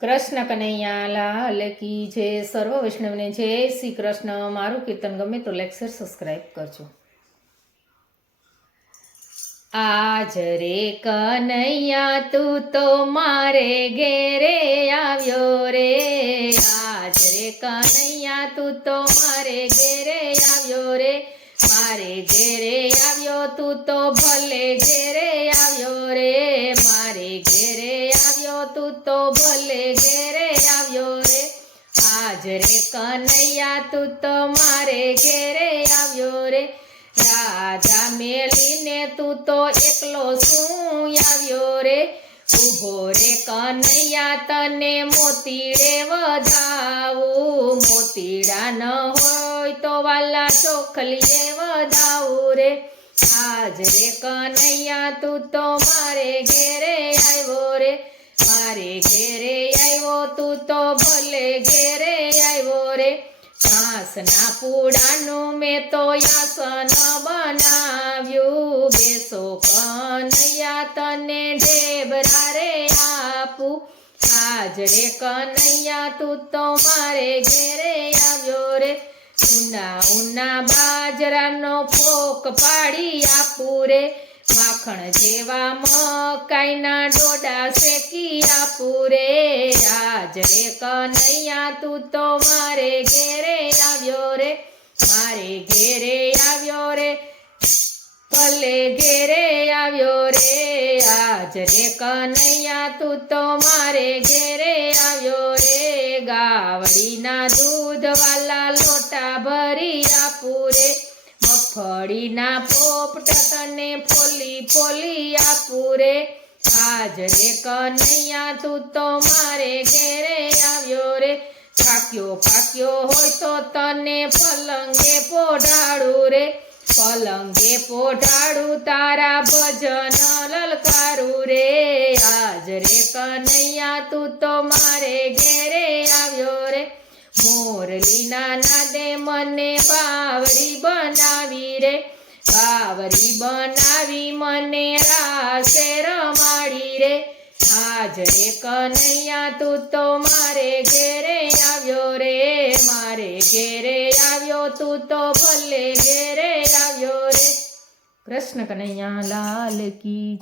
કૃષ્ણ કનૈયા લાલ કી જય. સર્વ વૈષ્ણવને જય શ્રી કૃષ્ણ. મારું કીર્તન ગમે તો લાઈક શેર સબસ્ક્રાઈબ કરજો. આજ રે કનૈયા તું તો મારે ઘેરે આવ્યો રે. આજ રે કનૈયા તું તો મારે ઘેરે આવ્યો રે. મારે ઘેરે આવ્યો તું તો ભલે ઘેરે આવ્યો રે. મારે ઘેરે આવ્યો તું તો ભલે ઘેરે આવ્યો રે. આજ રે કનૈયા તું તો મારે ઘેરે આવ્યો રે. રાજા મેલીને તું તો એકલો શું આવ્યો રે. ઊભો રે કનૈયા તને મોતીડે વધાવું. મોતીડા ન હોય તો વાલા ચોખલીએ વધાવું રે. આજ રે કનૈયા તું તો મારે ઘેરે આવ્યો રે. મારે ઘેરે આવ્યો તું તો ભલે ઘેરે આવ્યો રે. ઘાસના પૂડાનું મેં તો આસન બનાવ્યું. બેસો કનૈયા તને ઢેબરા રે આપું. આજ રે કનૈયા તું તો મારે ઘેરે આવ્યો રે. ઉના ઉના બાજરાનો ફોક પાડી આપું રે. માખણ જેવા મકાઈના ડોડા શેકી આપું રે. આજ રે કનૈયા તું તો મારે ઘેરે આવ્યો રે. મારે ઘેરે આવ્યો રે. ભલે ઘેરે આવ્યો રે. આજ રે કનૈયા તું તો મારે ઘેરે આવ્યો રે. ગાવડીના દૂધ વાલા લોટા ભરી આપું રે. મગફળીના પોપટા તને ફોલી ફોલી આપું રે. આજ રે કનૈયા તું તો મારે ઘેરે આવ્યો રે. પાક્યો પાક્યો હોય તો તને પલંગે પોઢાડું રે. પલંગે પોઢાડું તારા ભજન લલકારું રે. આજ રે કનૈયા તું તો મારે ઘેરે આવ્યો રે. મોરલીના નાદે મને બાવરી બનાવી રે. બાવરી બનાવી મને રાસે રમાડી રે. આજ રે કનૈયા તું તો મારે ઘેરે આવ્યો રે. મારે ઘેરે આવ્યો તું તો ભલે ઘેરે આવ્યો રે. કૃષ્ણ કનૈયા લાલ કી જય.